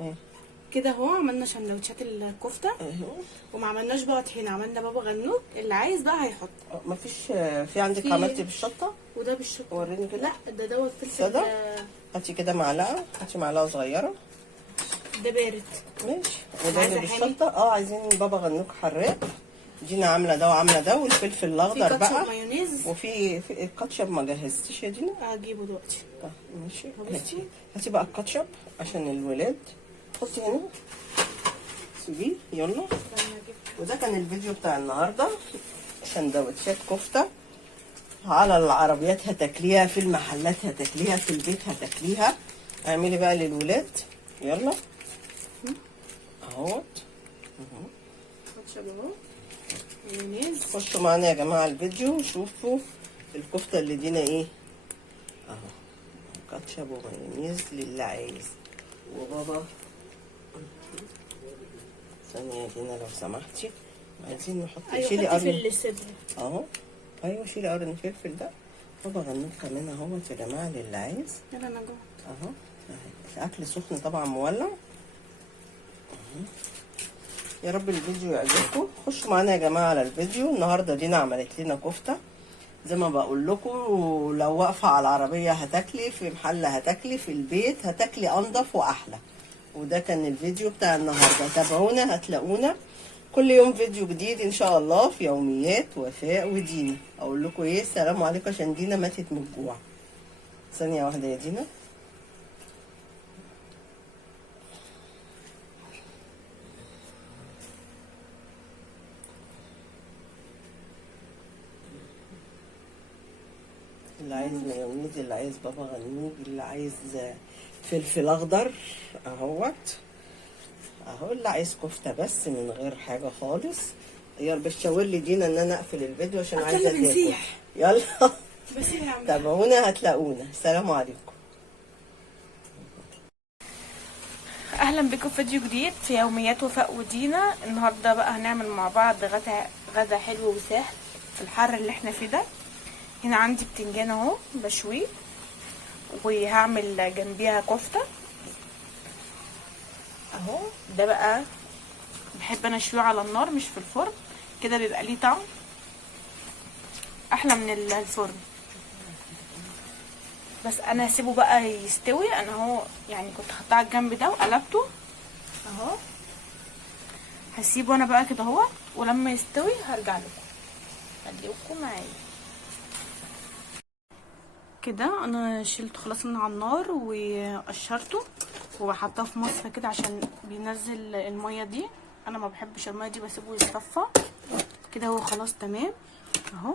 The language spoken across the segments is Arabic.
ايه كده اهو عملنا سندوتشات الكفته اهو. وما عملناش بقى طحينه، عملنا بابا غنوج. اللي عايز بقى هيحط. مفيش في عندك في- عملتي بالشطه؟ وده بالشطه. وريني كده. لا ده دوت فلفل. سادة؟ هاتي كده معلقه، هاتي معلقه صغيره. ده بارد. ماشي. وده عايزة اللي حامي؟ بالشطه. عايزين بابا غنوج حراق. دينا عامله ده وعامله ده، والفلفل في الاخضر كاتشب بقى. مايونيز. وفي الكاتشب ما جهزتيش يا دينا؟ هجيبه دلوقتي. طيب ماشي. بصي. هاتي بقى الكاتشب عشان الولاد. حطي هنا، سيبيه يلا. استنى اجيب. وده كان الفيديو بتاع النهارده، سندوتشات كفته على العربيات هتاكليها، في المحلات هتاكليها، في البيت هتاكليها. اعملي بقى للولاد يلا اهوت. كاتشب اهو، مايونيز. خشوا معانا يا جماعه الفيديو وشوفوا الكفته اللي دينا ايه اهو. كاتشب ومايونيز للي عايز. وبابا ثانيه يا دينا لو سمحتي، عايزين نحط ايوه شيلي حطي قرن في الصدر. اهو. ايوه شيلي قرن الفلفل ده. بابا غنوج كمان اهوت يا جماعه للي عايز يلا انا جوه. اهو. الاكل سخن طبعا مولع. يا رب الفيديو يعجبكم. خشوا معانا يا جماعه على الفيديو. النهارده دينا عملت لنا كفته زي ما بقول لكم. لو واقفه على العربيه هتاكلي، في محل هتاكلي، في البيت هتاكلي انضف واحلى. وده كان الفيديو بتاع النهارده. تابعونا هتلاقونا كل يوم فيديو جديد ان شاء الله في يوميات وفاء ودينا. اقول لكم ايه، السلام عليكم عشان دينا ماتت من الجوع. ثانيه واحده يا دينا. اللي عايز مايونيز، اللي عايز بابا غنوج، اللي عايز فلفل اخضر اهوت اهو، اللي عايز كفته بس من غير حاجه خالص. يلا بتشاور لي دينا ان انا اقفل الفيديو عشان عايزه تاكل. بنسيح. يلا بسيح يا عم. تابعونا هتلاقونا. السلام عليكم. اهلا بكم في فيديو جديد في يوميات وفاء ودينا. النهارده بقى هنعمل مع بعض غدا حلو وسهل في الحر اللي احنا فيه ده. هنا عندي بتنجان اهو بشويه، وهعمل جنبيها كفته اهو. ده بقى بحب انا اشويه على النار مش في الفرن، كده بيبقى ليه طعم احلى من الفرن. بس انا هسيبه بقى يستوي. انا اهو يعني كنت حاطاه على الجنب ده وقلبته اهو. هسيبه انا بقى كده اهو، ولما يستوي هرجع لكم. خليكم معايا كده. انا شلته خلاص من على النار وقشرته وحطاه في مصفى كده عشان بينزل الميه دي. انا ما بحبش الميه دي، بسيبه يتصفى كده. هو خلاص تمام اهو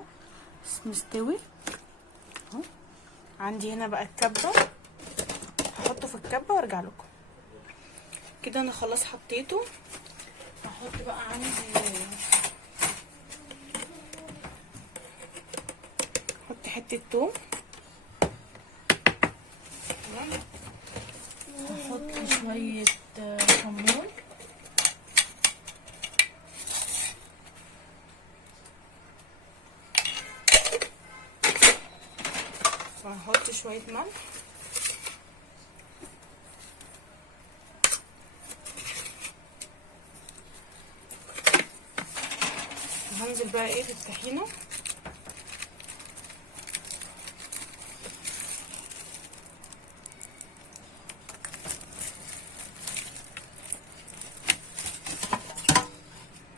مستوي اهو. عندي هنا بقى الكبه، هحطه في الكبه وارجع لكم. كده انا خلاص حطيته. هحط بقى عندي، احط حته توم، هحط شويه كمون، وهحط شويه ملح، هنزل بقى ايه بالطحينه.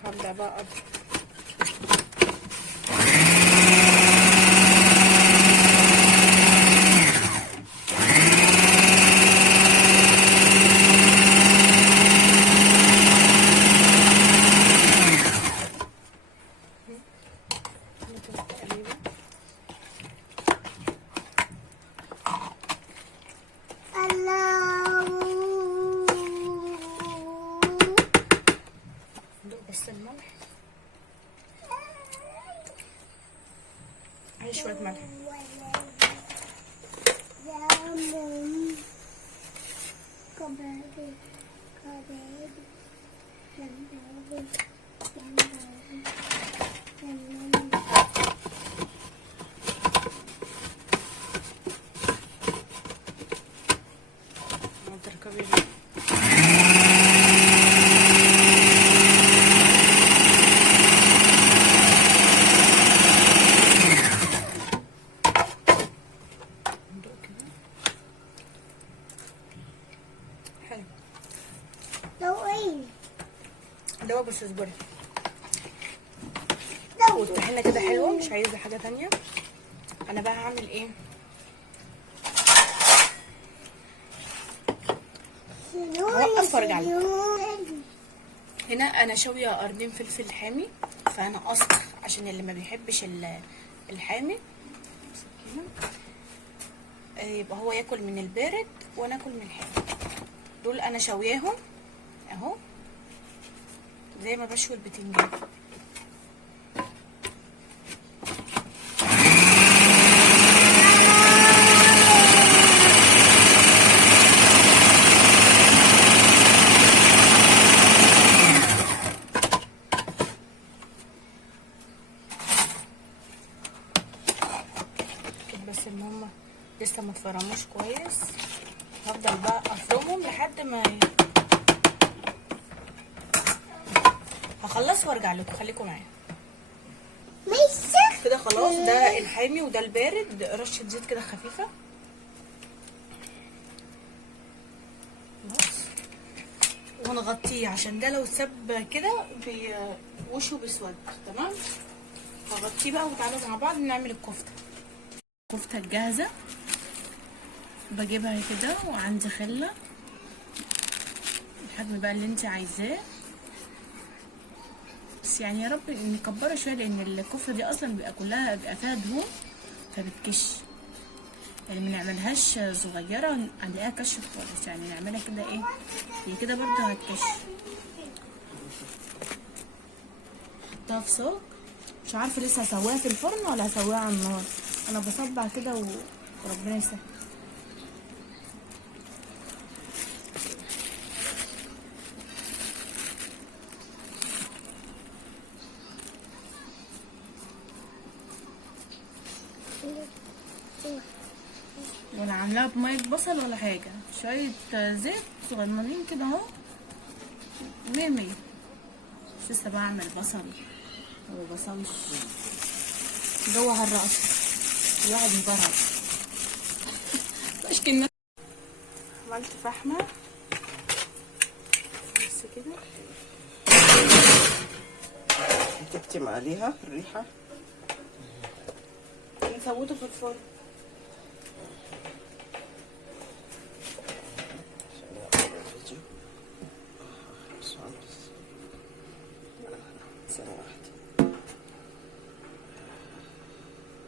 هبدأ بقى اضرب. بس الملح، عايز شوية ملح. تركبي واحده بس اصبري. والطحينه كده حلوه، مش عايزه حاجه تانية. انا بقى هعمل ايه؟ هوقف وارجع لكم. هنا انا شويه قرنين فلفل حامي، فانا قصر عشان اللي ما بيحبش الحامي يبقى هو ياكل من البارد وانا اكل من الحامي. دول انا شوياهم اهو زي ما بشوي البتنجان. بس ان هما لسه ما اتفرموش كويس، هفضل بقى افرمهم لحد ما هخلص وارجع لكم. خليكم معايا. كده خلاص، ده الحامي وده البارد. رشه زيت كده خفيفه بس، ونغطيه عشان ده لو ساب كده وشه بيسود. تمام، هغطيه بقى وتعالوا مع بعض نعمل الكفته. الكفته الجاهزه بجيبها كده، وعندي خله الحجم بقى اللي انت عايزاه، بس يعني يا رب نكبرها شويه لان الكفته دي اصلا بيبقى فيها دهون فبتكش، يعني ما نعملهاش صغيره هنلاقيها كشف خالص، يعني نعملها كده ايه، هي كده برضه هتكش. حطها في صاج، مش عارفه لسه هسويها في الفرن ولا هسويها على النار. انا بصبع كده وربنا يسهل. ولا عاملاها بميه بصل ولا حاجه، شويه زيت صغننين كده اهو، مية مية. لسه بعمل بصل وبصلش جوه الرقص، الواحد مجرد مش كنا. عملت فحمه بس كده، تكتم عليها الريحه. نسوته في الفرن. ثانية واحدة.